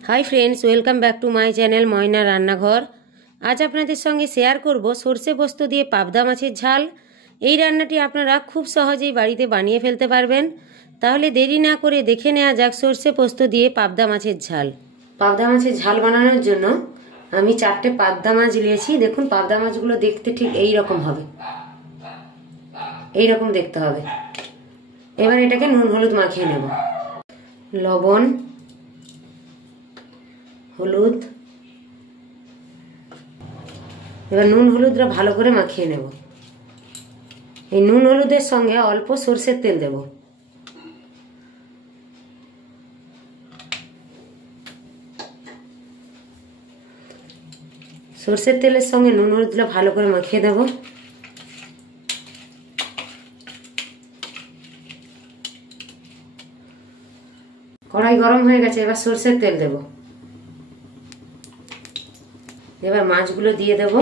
High friends, welcome back to my channel Mayna रान्नाघर। आज आपनादेर संगे शेयर करब सर्षे पोस्त दिए पाबदा माछेर झाल। এই রান্নাটি আপনারা খুব সহজেই বাড়িতে বানিয়ে ফেলতে পারবেন। তাহলে দেরি না করে দেখে নেওয়া যাক সর্ষে পোস্ত দিয়ে পাবদা মাছের ঝাল। পাবদা মাছের ঝাল বানানোর জন্য আমি 4টে পাবদা মাছ নিয়েছি। দেখুন পাবদা মাছগুলো দেখতে ঠিক এই রকম হবে, এই রকম দেখতে হবে। এবার এটাকে নুন হলুদ মাখিয়ে নেব। লবণ, হলুদ, এবার নুন হলুদটা ভালো করে মাখিয়ে নেব। এই নুন হলুদের সঙ্গে অল্প সরষের তেল দেব। সরষের তেলের সঙ্গে নুন হলুদটা ভালো করে মাখিয়ে দেব। কড়াই গরম হয়ে গেছে, এবার সরষের তেল দেব। এবার মাছগুলো দিয়ে দেব।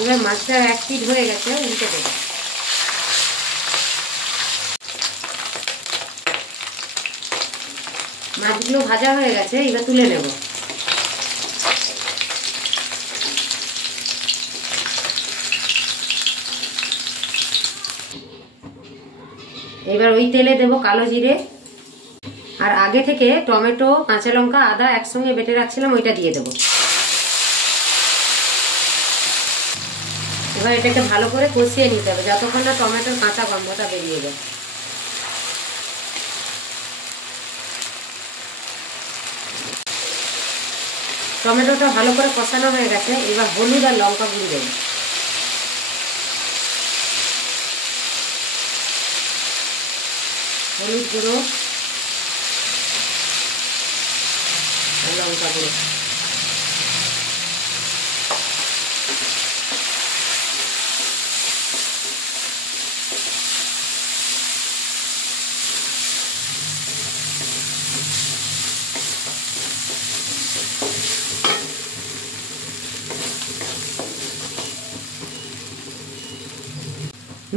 এবার মাছটা এক পিঠ হয়ে গেছে, উল্টে দেব। মাছগুলো ভাজা হয়ে গেছে, এবার তুলে নেব। এবার ওই তেলে দেব কালো জিরে, আর আগে থেকে টমেটো, কাঁচা লঙ্কা, আদা একসঙ্গে বেটে রাখছিলাম, ওইটা দিয়ে দেব। এবার এটাকে ভালো করে কষিয়ে নিতে হবে যতক্ষণ না টমেটোর কাঁচা গন্ধটা বেরিয়ে যায়। টমেটোটা ভালো করে কষানো হয়ে গেছে, এবার হলুদ আর লঙ্কা গুঁড়ো দেব। হলুদ গুঁড়ো আর লঙ্কা গুঁড়ো।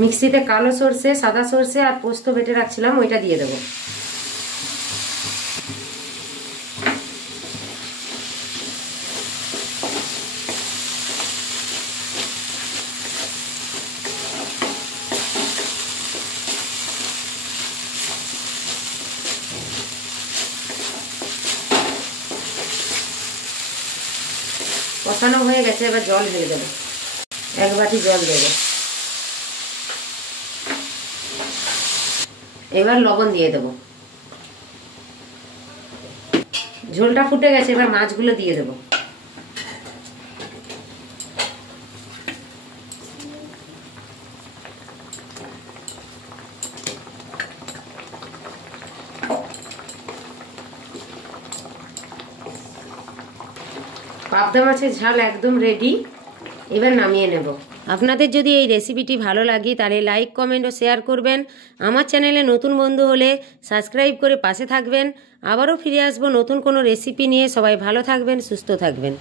মিক্সিতে কালো সরষে, সাদা সরষে আর পোস্ত বেটে রাখছিলাম, ওইটা দিয়ে দেব। কষানো হয়ে গেছে, এবার জল ঢেলে দেব। 1 বাটি জল দেব। এবার লবণ দিয়ে দেব। ঝোলটা ফুটে গেছে, এবার মাছগুলো দিয়ে দেব। পাবদা মাছের ঝাল একদম রেডি, এবার নামিয়ে নেব। আপনাদের যদি এই রেসিপিটি ভালো লাগে তাহলে লাইক, কমেন্ট ও শেয়ার করবেন। আমার চ্যানেলে নতুন বন্ধু হলে সাবস্ক্রাইব করে পাশে থাকবেন। আবারও ফিরে আসবো নতুন কোনো রেসিপি নিয়ে। সবাই ভালো থাকবেন, সুস্থ থাকবেন।